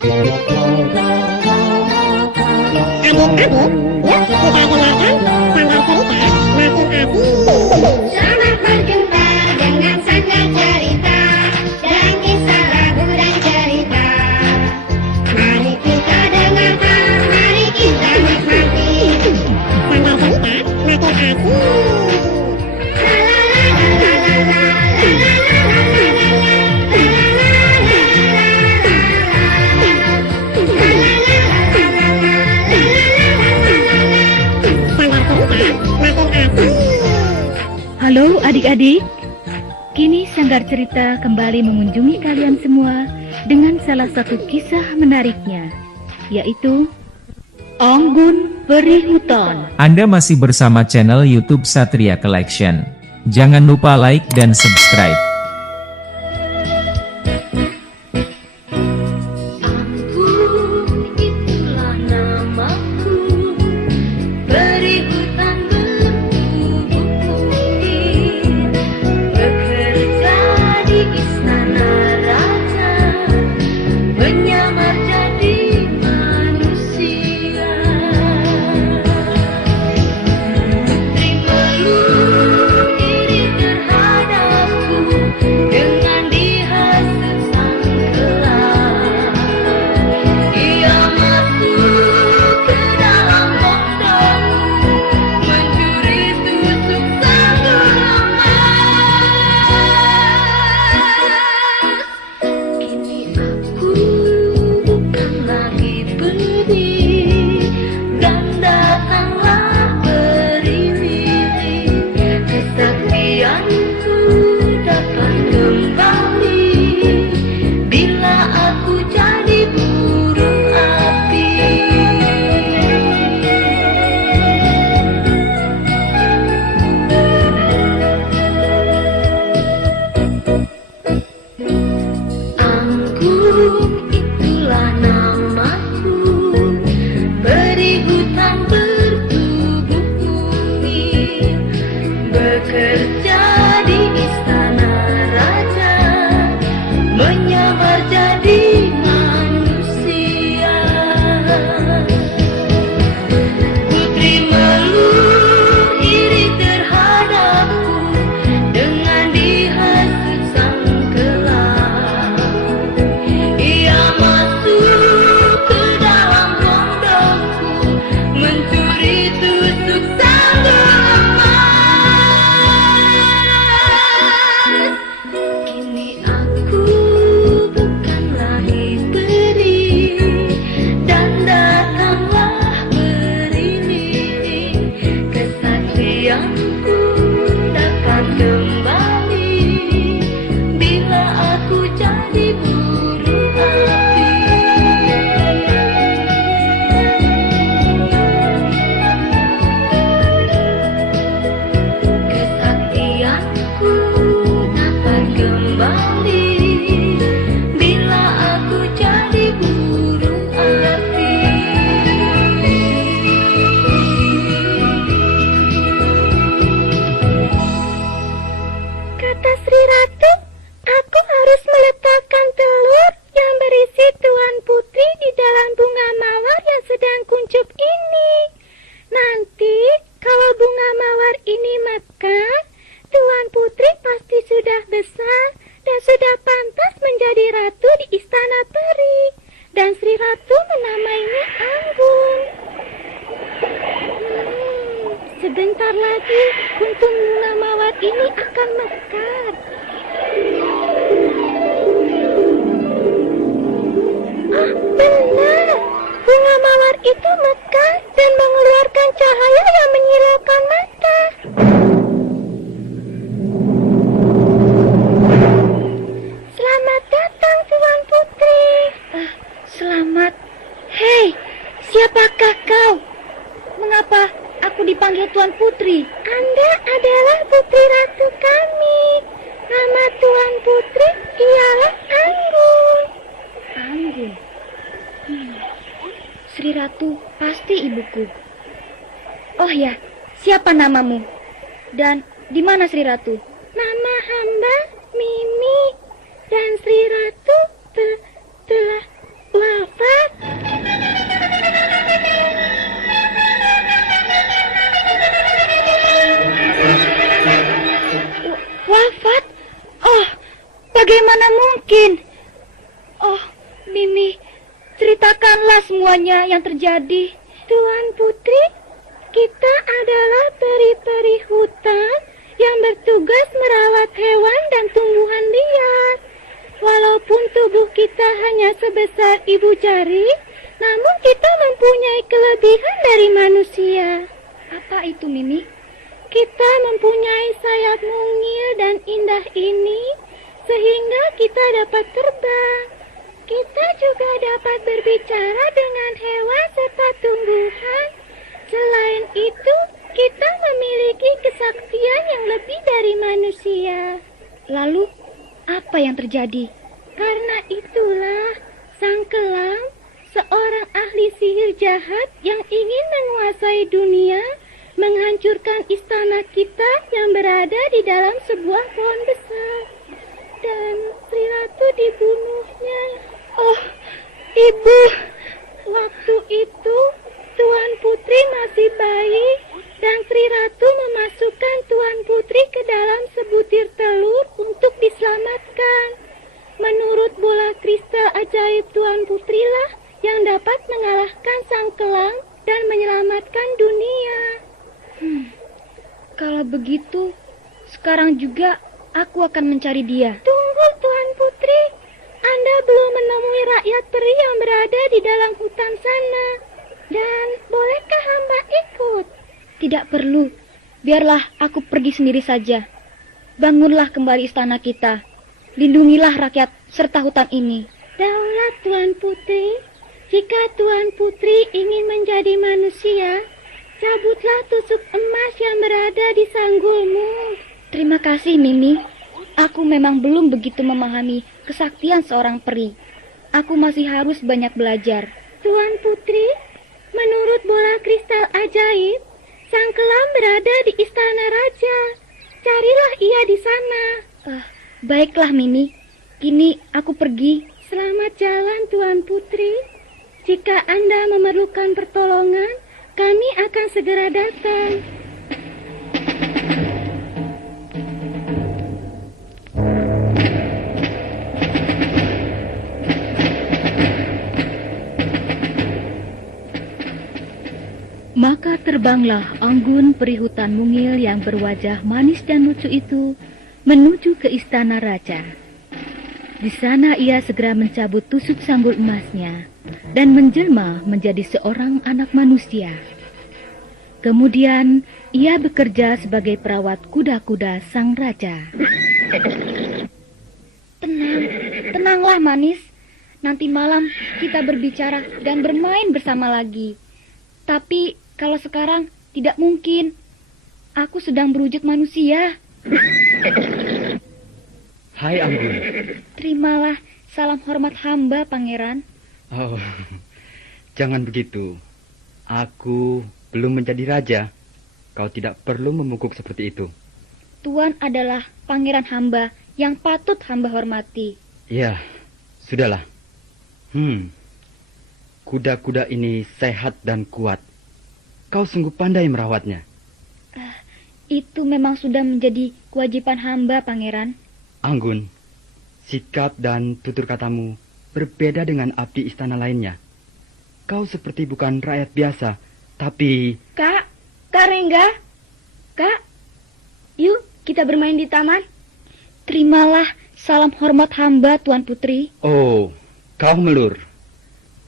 Adik-adik, yuk kita dengarkan sanggar cerita makin asik. Selamat berjumpa dengan sanggar cerita dan kisah lagu dan cerita. Mari kita dengarkan, mari kita nikmati. Sanggar cerita makin asik. La la la la la la la la Halo adik-adik, kini Sanggar Cerita kembali mengunjungi kalian semua dengan salah satu kisah menariknya, yaitu Anggun Peri Hutan. Anda masih bersama channel YouTube Satria Collection. Jangan lupa like dan subscribe. Anggun itulah namaku, peri hutan bertubuh putih, bekerja di istana raja, menyamar jadi manusia. Putri melulu iri terhadapku, dengan dihasut sang kelak. Ia masuk ke dalam pondokku, mencuri tusuk sanggul emas. Kini aku bukan lagi peri, dan datanglah beriring. Kesaktianku dapat kembali bila aku jadi burung api. Anggun itulah namaku, peri hutan bertubuh kuning, bekerja di istana raja, menyamar jadi manusia. Putri melulu iri terhadapku, dengan dihasut sang kelak. Ia masuk ke dalam pondokku, mencuri tusuk sanggul emas. Kini aku bukan lagi peri, dan datanglah beriring. Kesaktianku dapat kembali bila aku jadi burung api. Kesaktianku dapat kembali bila aku jadi burung api. Kata Sri Ratu, aku harus meletakkan telur yang berisi Tuan Putri di dalam bunga mawar yang sedang kuncup ini. Nanti kalau bunga mawar ini mekar, Tuan Putri pasti sudah besar dan sudah pantas menjadi ratu di istana peri. Dan Sri Ratu menamainya Anggun. Sebentar lagi kuntum bunga mawar ini akan mekar. Ah, benar. Bunga mawar itu mekar dan mengeluarkan cahaya yang menyilaukan mata. Selamat datang, Tuan Putri. Selamat. Hei, siapakah kau? Mengapa aku dipanggil Tuan Putri? Anda adalah putri ratu kami. Nama Tuan Putri ialah Anggun. Anggun. Sri Ratu pasti ibuku. Oh ya, siapa namamu? Dan di mana Sri Ratu? Nama hamba Mimi. Dan Sri Ratu telah wafat. Mimi, ceritakanlah semuanya yang terjadi. Tuan Putri, kita adalah peri-peri hutan yang bertugas merawat hewan dan tumbuhan liar. Walaupun tubuh kita hanya sebesar ibu jari, namun kita mempunyai kelebihan dari manusia. Apa itu, Mimi? Kita mempunyai sayap mungil dan indah ini, sehingga kita dapat terbang. Kita juga dapat berbicara dengan hewan serta tumbuhan. Selain itu, kita memiliki kesaktian yang lebih dari manusia. Lalu, apa yang terjadi? Karena itulah, Sang Kelam, seorang ahli sihir jahat yang ingin menguasai dunia, menghancurkan istana kita yang berada di dalam sebuah pohon besar. Dan Sri Ratu dibunuhnya. Oh, Ibu. Waktu itu, Tuan Putri masih bayi, dan Sri Ratu memasukkan Tuan Putri ke dalam sebutir telur untuk diselamatkan. Menurut bola kristal ajaib Tuan Putri lah yang dapat mengalahkan Sang Kelang dan menyelamatkan dunia. Kalau begitu, sekarang juga aku akan mencari dia. Tunggu, Tuan Putri. Anda belum menemui rakyat peri yang berada di dalam hutan sana. Dan bolehkah hamba ikut? Tidak perlu. Biarlah aku pergi sendiri saja. Bangunlah kembali istana kita. Lindungilah rakyat serta hutan ini. Daulat Tuan Putri. Jika Tuan Putri ingin menjadi manusia, cabutlah tusuk emas yang berada di sanggulmu. Terima kasih, Mimi. Aku memang belum begitu memahami kesaktian seorang peri. Aku masih harus banyak belajar. Tuan Putri, menurut bola kristal ajaib, Sang Kelam berada di istana raja. Carilah ia di sana. Baiklah, Mimi. Kini aku pergi. Selamat jalan, Tuan Putri. Jika Anda memerlukan pertolongan, kami akan segera datang. Maka terbanglah Anggun peri hutan mungil yang berwajah manis dan lucu itu menuju ke istana raja. Di sana ia segera mencabut tusuk sanggul emasnya dan menjelma menjadi seorang anak manusia. Kemudian ia bekerja sebagai perawat kuda-kuda sang raja. Tenanglah manis. Nanti malam kita berbicara dan bermain bersama lagi. Tapi kalau sekarang tidak mungkin. Aku sedang berwujud manusia. Hai Anggun. Terimalah salam hormat hamba, Pangeran. Oh, jangan begitu. Aku belum menjadi raja. Kau tidak perlu memungkuk seperti itu. Tuan adalah pangeran hamba yang patut hamba hormati. Ya, sudahlah. Kuda-kuda ini sehat dan kuat. Kau sungguh pandai merawatnya. Itu memang sudah menjadi kewajiban hamba, Pangeran. Anggun, sikap dan tutur katamu berbeda dengan abdi istana lainnya. Kau seperti bukan rakyat biasa, tapi... Kak Rengga, Kak, yuk kita bermain di taman. Terimalah salam hormat hamba, Tuan Putri. Oh, kau melur.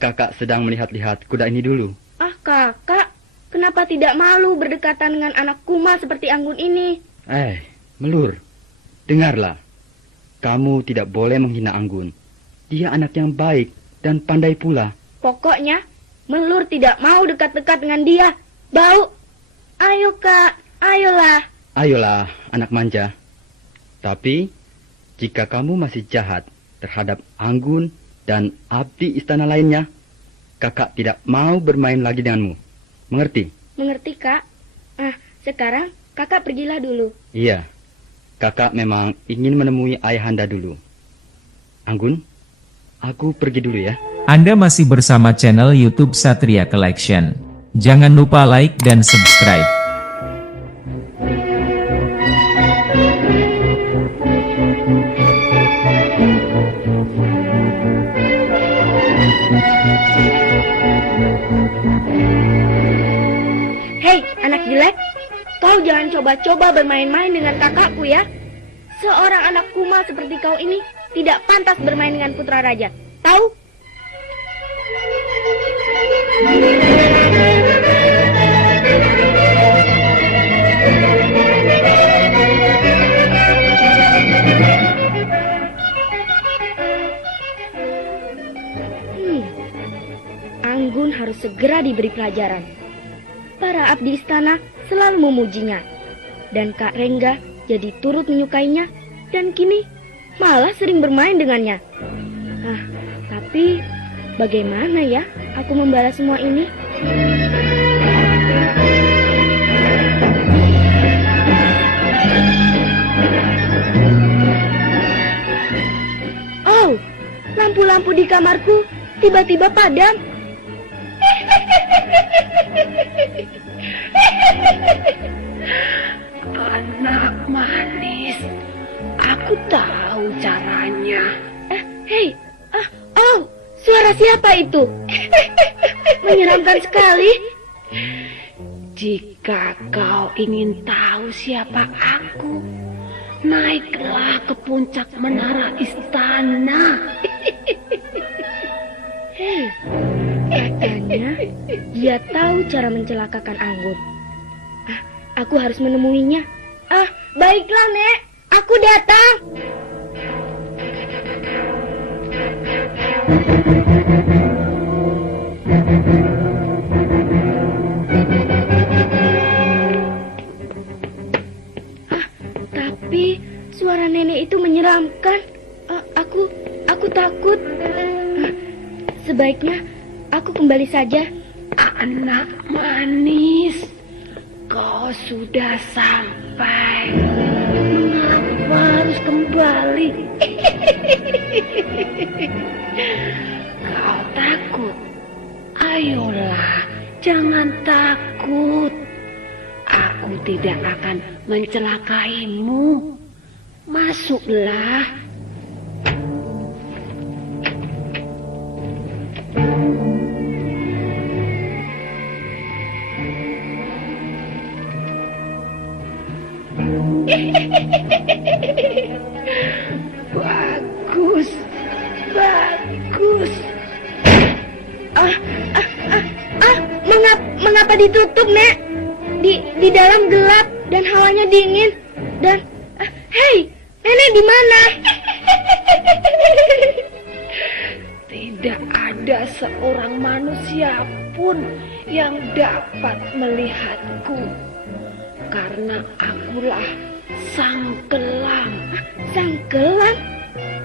Kakak sedang melihat-lihat kuda ini dulu. Ah kakak, kenapa tidak malu berdekatan dengan anak kumal seperti Anggun ini? Melur, dengarlah. Kamu tidak boleh menghina Anggun. Dia anak yang baik dan pandai pula. Pokoknya, Melur tidak mau dekat-dekat dengan dia. Bau. Ayo kak, ayolah. Ayolah, anak manja. Tapi, jika kamu masih jahat terhadap Anggun dan abdi istana lainnya, kakak tidak mau bermain lagi denganmu. Mengerti? Mengerti kak. Sekarang kakak pergilah dulu. Iya. Kakak memang ingin menemui ayahanda dulu. Anggun, aku pergi dulu ya. Anda masih bersama channel YouTube Satria Collection. Jangan lupa like dan subscribe. Hei, anak jelek, kau jangan coba-coba bermain-main dengan kakakku ya. Seorang anak kumal seperti kau ini tidak pantas bermain dengan putra raja. Tahu? Anggun harus segera diberi pelajaran. Para abdi istana selalu memujinya, dan Kak Rengga jadi turut menyukainya, dan kini malah sering bermain dengannya. Tapi bagaimana ya aku membalas semua ini? Oh, lampu-lampu di kamarku tiba-tiba padam. Anak manis, aku tahu caranya. Hei, suara siapa itu? Menyeramkan sekali. Jika kau ingin tahu siapa aku, naiklah ke puncak menara istana. Hei, katanya dia tahu cara mencelakakan Anggun. Aku harus menemuinya. Baiklah, Nek. Aku datang. Tapi suara nenek itu menyeramkan. Aku takut. Sebaiknya aku kembali saja. Anak manis, kau sudah sampai. Mengapa harus kembali? Kau takut? Ayolah, jangan takut. Aku tidak akan mencelakaimu. Masuklah. Bagus, bagus. Mengapa ditutup, Nek? Di dalam gelap dan hawanya dingin. Dan hei, nenek di mana? Tidak ada seorang manusia pun yang dapat melihatku, karena akulah sang kelang. Sang kelang?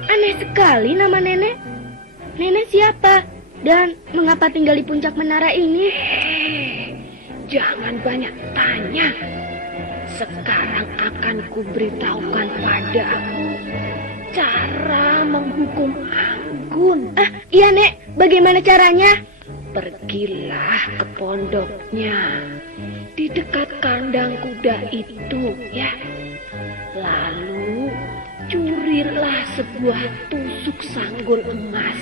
Aneh sekali nama nenek. Nenek siapa? Dan mengapa tinggal di puncak menara ini? Jangan banyak tanya. Sekarang akan kuberitahukan padamu cara menghukum Anggun. Iya, Nek. Bagaimana caranya? Pergilah ke pondoknya di dekat kandang kuda itu, ya. Lalu curilah sebuah tusuk sanggul emas.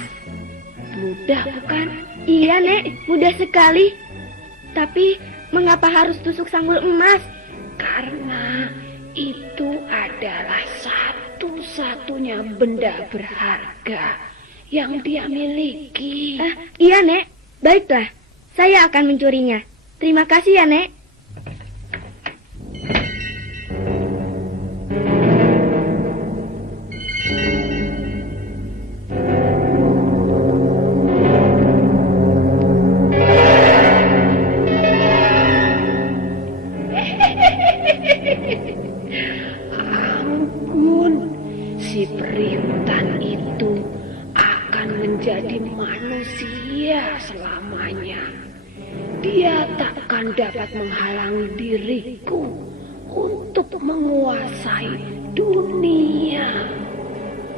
Mudah bukan? Iya, Nek. Mudah sekali. Tapi mengapa harus tusuk sanggul emas? Karena itu adalah satu-satunya benda berharga yang dia miliki. Iya, Nek. Baiklah, saya akan mencurinya. Terima kasih ya, Nek. Anggun, si peri hutan itu akan menjadi manusia selamanya. Dia takkan dapat menghalangi diriku untuk menguasai dunia.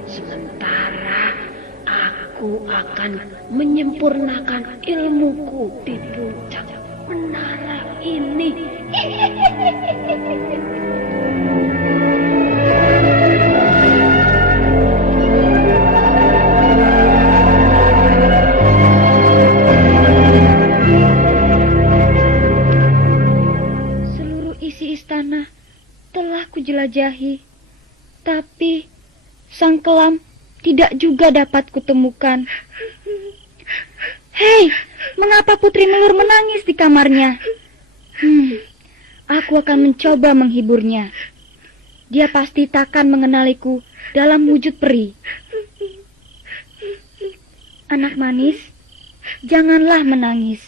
Sementara aku akan menyempurnakan ilmuku di puncak menara ini. jelajahi. Tapi sang kelam tidak juga dapat kutemukan. Hei, mengapa Putri Melur menangis di kamarnya? Aku akan mencoba menghiburnya. Dia pasti takkan mengenaliku dalam wujud peri. Anak manis, janganlah menangis.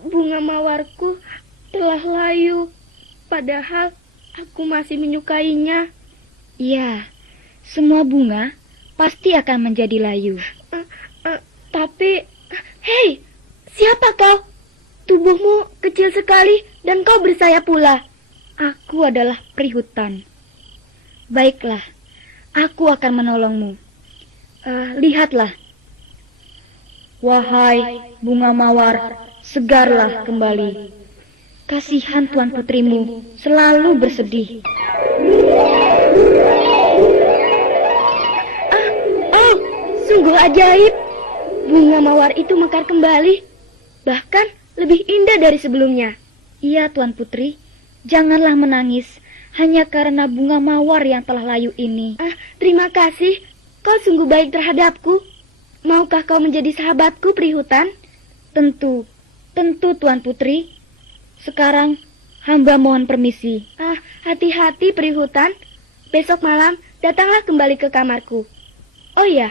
Bunga mawarku telah layu, padahal aku masih menyukainya. Iya, semua bunga pasti akan menjadi layu. Tapi, hei, siapa kau? Tubuhmu kecil sekali dan kau bersayap pula. Aku adalah peri hutan. Baiklah, aku akan menolongmu. Lihatlah. Wahai bunga mawar, segarlah kembali. Kasihan tuan putrimu selalu bersedih. Oh, sungguh ajaib. Bunga mawar itu mekar kembali. Bahkan lebih indah dari sebelumnya. Iya tuan putri, janganlah menangis hanya karena bunga mawar yang telah layu ini. Terima kasih. Kau sungguh baik terhadapku. Maukah kau menjadi sahabatku, peri hutan? Tentu tuan putri. Sekarang hamba mohon permisi. Hati-hati peri hutan. Besok malam datanglah kembali ke kamarku. Oh ya,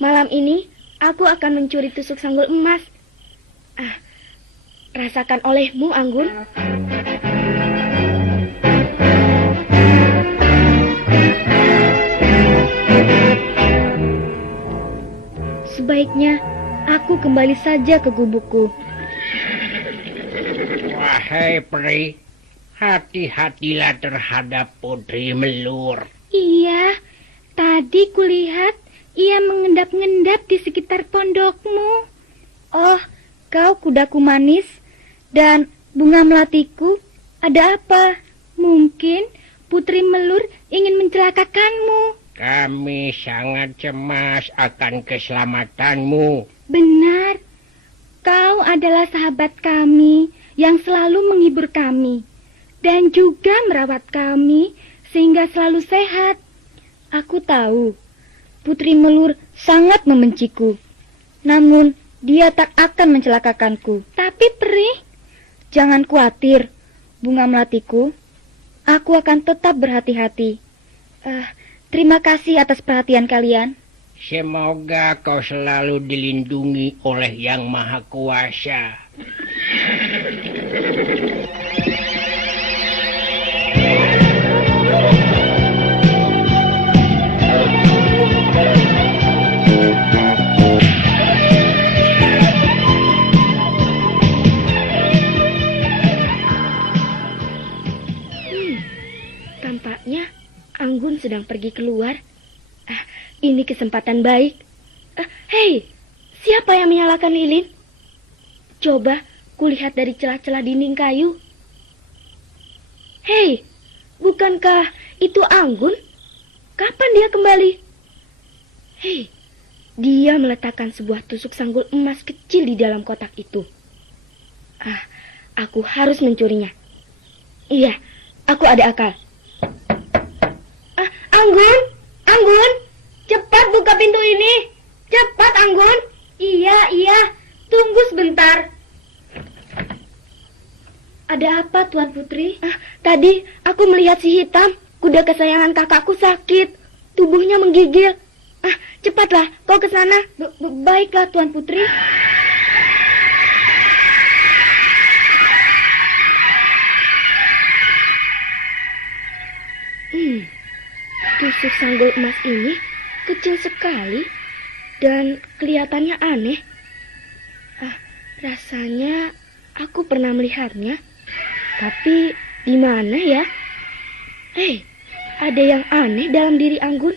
malam ini aku akan mencuri tusuk sanggul emas. Rasakan olehmu, Anggun. Sebaiknya aku kembali saja ke gubukku. Wahai peri, hati-hatilah terhadap Putri Melur. Iya, tadi kulihat ia mengendap-ngendap di sekitar pondokmu. Oh, kau kudaku manis dan bunga melatiku, ada apa? Mungkin Putri Melur ingin mencelakakanmu. Kami sangat cemas akan keselamatanmu. Benar, kau adalah sahabat kami yang selalu menghibur kami dan juga merawat kami sehingga selalu sehat. Aku tahu Putri Melur sangat membenciku, namun dia tak akan mencelakakanku. Tapi peri, jangan khawatir, bunga melatiku. Aku akan tetap berhati-hati. Terima kasih atas perhatian kalian. Semoga kau selalu dilindungi oleh Yang Maha Kuasa. Tampaknya Anggun sedang pergi keluar. Ini kesempatan baik. Hei, siapa yang menyalakan lilin? Coba kulihat dari celah-celah dinding kayu. Hei, bukankah itu Anggun? Kapan dia kembali? Hei, dia meletakkan sebuah tusuk sanggul emas kecil di dalam kotak itu. Aku harus mencurinya. Iya, aku ada akal. Anggun, cepat buka pintu ini. Cepat, Anggun. Iya, tunggu sebentar. Ada apa, Tuan Putri? Tadi aku melihat si hitam, kuda kesayangan kakakku sakit. Tubuhnya menggigil. Cepatlah, kau ke sana. Baiklah, Tuan Putri. Tusuk sanggul emas ini kecil sekali dan kelihatannya aneh. Rasanya aku pernah melihatnya. Tapi di mana ya? Hei, ada yang aneh dalam diri Anggun.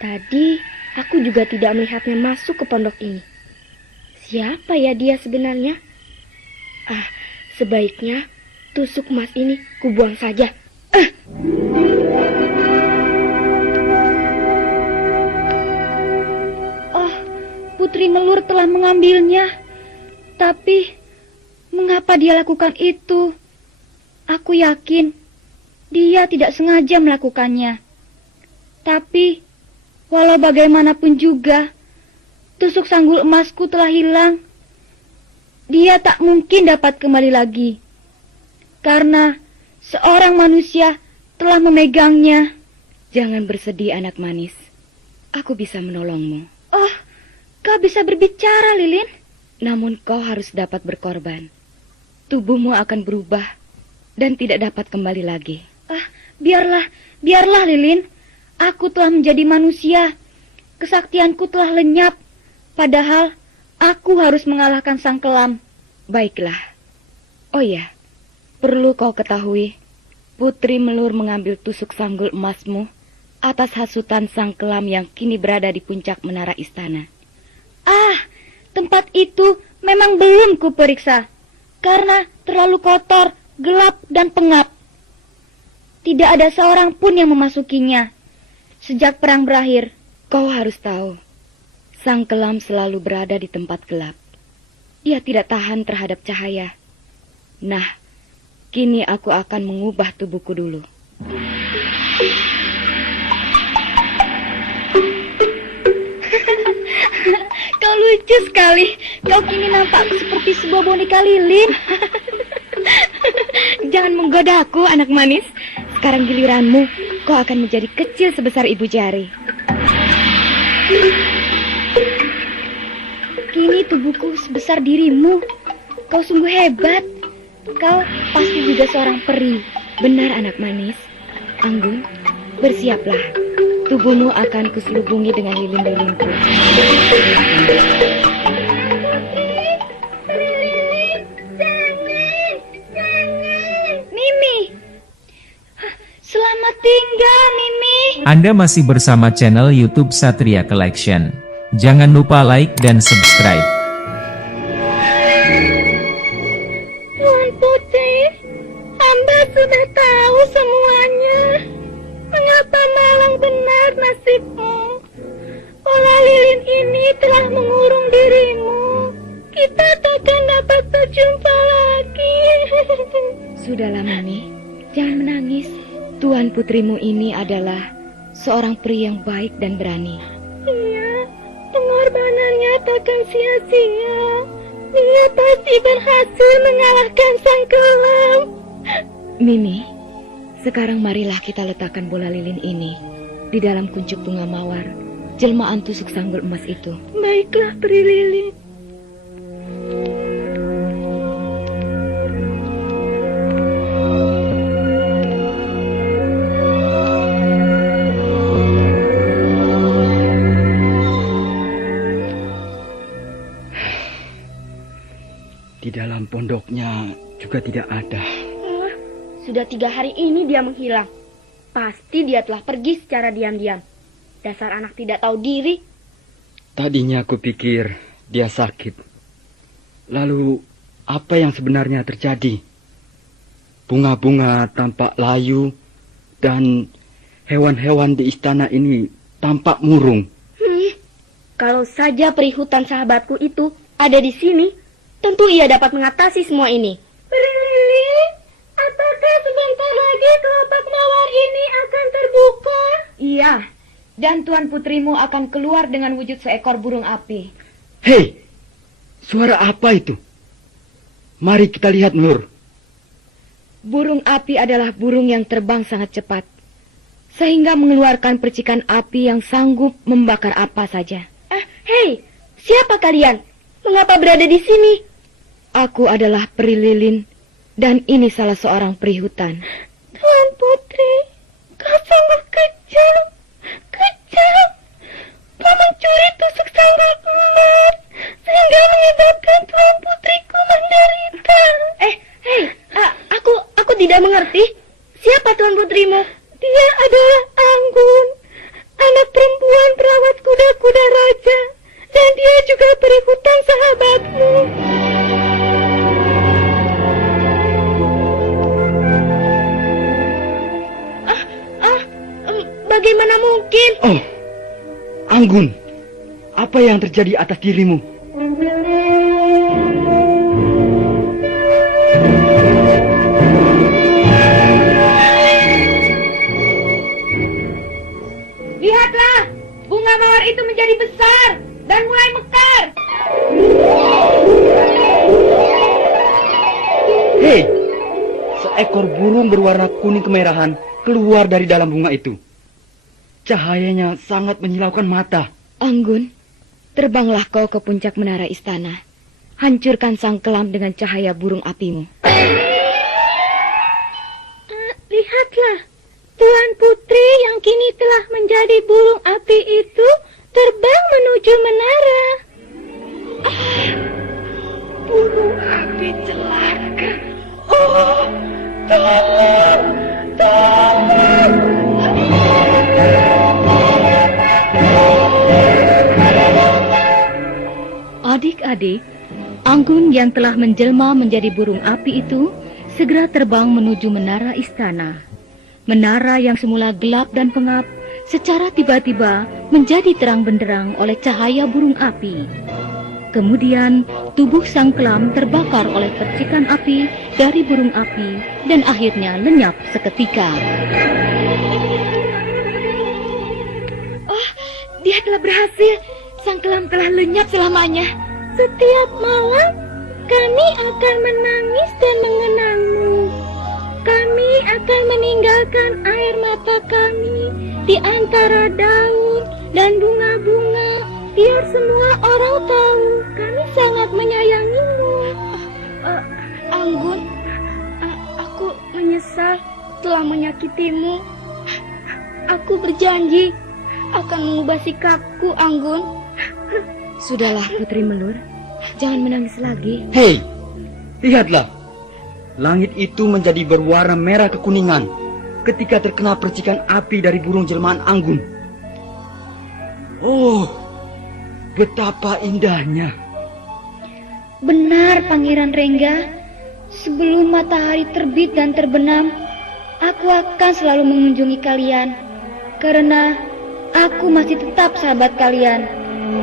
Tadi aku juga tidak melihatnya masuk ke pondok ini. Siapa ya dia sebenarnya? Sebaiknya tusuk emas ini kubuang saja. Putri Melur telah mengambilnya. Tapi mengapa dia lakukan itu? Aku yakin Dia tidak sengaja melakukannya. Tapi, walau bagaimanapun juga, tusuk sanggul emasku telah hilang. Dia tak mungkin dapat kembali lagi. Karena seorang manusia telah memegangnya. Jangan bersedih, anak manis. Aku bisa menolongmu. Oh, kau bisa berbicara, Lilin? Namun kau harus dapat berkorban. Tubuhmu akan berubah dan tidak dapat kembali lagi. Biarlah Lilin. Aku telah menjadi manusia. Kesaktianku telah lenyap. Padahal aku harus mengalahkan sang kelam. Baiklah. Oh ya, perlu kau ketahui, Putri Melur mengambil tusuk sanggul emasmu atas hasutan sang kelam yang kini berada di puncak menara istana. Tempat itu memang belum kuperiksa. Karena terlalu kotor, gelap, dan pengap. Tidak ada seorang pun yang memasukinya. Sejak perang berakhir, Kau harus tahu, sang kelam selalu berada di tempat gelap. Ia tidak tahan terhadap cahaya. Nah, kini aku akan mengubah tubuhku dulu. kau lucu sekali. Kau kini nampak seperti sebuah boneka lilin. Jangan menggoda aku, anak manis. Sekarang giliranmu, kau akan menjadi kecil sebesar ibu jari. Kini tubuhku sebesar dirimu. Kau sungguh hebat. Kau pasti juga seorang peri. Benar, anak manis. Anggun, bersiaplah. Tubuhmu akan kuselubungi dengan lilin-lilinku. Mimi. Selamat tinggal, Mimi. Anda masih bersama channel YouTube Satria Collection. Jangan lupa like dan subscribe. Tuan Putri, hamba sudah tahu semuanya. Mengapa malang benar nasibmu? Pola lilin ini telah mengurung dirimu. Kita takkan dapat berjumpa lagi. Sudahlah, Mami. Jangan menangis. Tuan putrimu ini adalah seorang peri yang baik dan berani. Iya, pengorbanannya takkan sia-sia. Dia pasti berhasil mengalahkan sang kelam. Mimi, sekarang marilah kita letakkan bola lilin ini di dalam kuncup bunga mawar, jelmaan tusuk sanggul emas itu. Baiklah, peri lilin. Di dalam pondoknya juga tidak ada. Sudah 3 hari ini dia menghilang. Pasti dia telah pergi secara diam-diam. Dasar anak tidak tahu diri. Tadinya aku pikir dia sakit. Lalu apa yang sebenarnya terjadi? Bunga-bunga tampak layu dan hewan-hewan di istana ini tampak murung. Kalau saja peri hutan sahabatku itu ada di sini, tentu ia dapat mengatasi semua ini. Lili, apakah sebentar lagi kelopak mawar ini akan terbuka? Iya, dan tuan putrimu akan keluar dengan wujud seekor burung api. Hei, suara apa itu? Mari kita lihat, Nur. Burung api adalah burung yang terbang sangat cepat, sehingga mengeluarkan percikan api yang sanggup membakar apa saja. Hei, siapa kalian? Mengapa berada di sini? Aku adalah peri lilin, dan ini salah seorang peri hutan. Tuan Putri, kau sangat kejam. Kejam. Kau mencuri tusuk sanggul emas, sehingga menyebabkan Tuan Putriku menderita. Aku tidak mengerti. Siapa Tuan Putrimu? Dia adalah Anggun, anak perempuan perawat kuda-kuda raja. Dan dia juga peri hutan sahabatmu. Bagaimana mungkin? Oh, Anggun, apa yang terjadi atas dirimu? itu menjadi besar dan mulai mekar. Hei, seekor burung berwarna kuning kemerahan keluar dari dalam bunga itu. Cahayanya sangat menyilaukan mata. Anggun, terbanglah kau ke puncak menara istana. Hancurkan sang kelam dengan cahaya burung apimu. Lihatlah, Tuan Putri yang kini telah menjadi burung api itu terbang menuju menara. Burung api celaka. Oh, tolong, tolong. Adik-adik, Anggun yang telah menjelma menjadi burung api itu segera terbang menuju menara istana. Menara yang semula gelap dan pengap secara tiba-tiba menjadi terang benderang oleh cahaya burung api. Kemudian tubuh sang kelam terbakar oleh percikan api dari burung api dan akhirnya lenyap seketika. Oh, dia telah berhasil. Sang kelam telah lenyap selamanya. Setiap malam kami akan menangis dan mengenangmu. Kami akan meninggalkan air mata kami di antara daun dan bunga-bunga, biar semua orang tahu kami sangat menyayangimu. Anggun, aku menyesal telah menyakitimu. Aku berjanji akan mengubah sikapku, Anggun. Sudahlah Putri Melur, jangan menangis lagi. Hei, lihatlah. Langit itu menjadi berwarna merah kekuningan ketika terkena percikan api dari burung jelmaan Anggun. Oh, betapa indahnya. Benar, Pangeran Rengga. Sebelum matahari terbit dan terbenam, aku akan selalu mengunjungi kalian. Karena aku masih tetap sahabat kalian.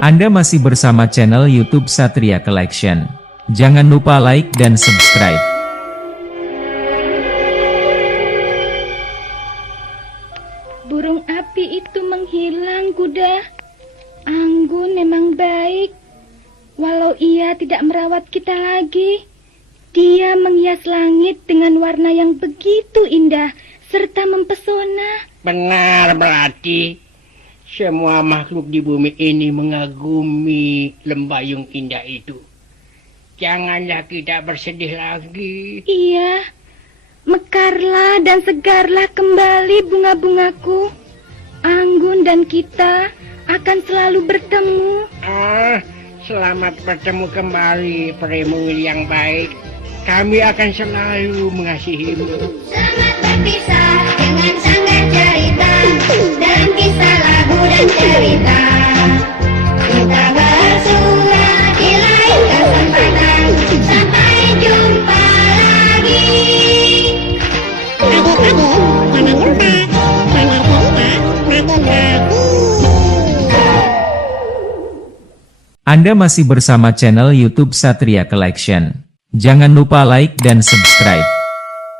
Anda masih bersama channel YouTube Satria Collection. Jangan lupa like dan subscribe. Burung api itu menghilang, kuda. Anggun memang baik. Walau ia tidak merawat kita lagi, dia menghias langit dengan warna yang begitu indah serta mempesona. Benar, berarti semua makhluk di bumi ini mengagumi lembayung indah itu. Janganlah kita bersedih lagi. Iya, mekarlah dan segarlah kembali bunga-bungaku. Anggun dan kita akan selalu bertemu. Selamat bertemu kembali, Premul yang baik. Kami akan selalu mengasihimu. Selamat berpisah dengan sanggar cerita dalam kisah lagu dan cerita. Kita bersua di lain kesempatan. Sampai jumpa lagi. Adik-adik, jangan lupa channel cerita makin lagi. Anda masih bersama channel YouTube Satria Collection. Jangan lupa like dan subscribe.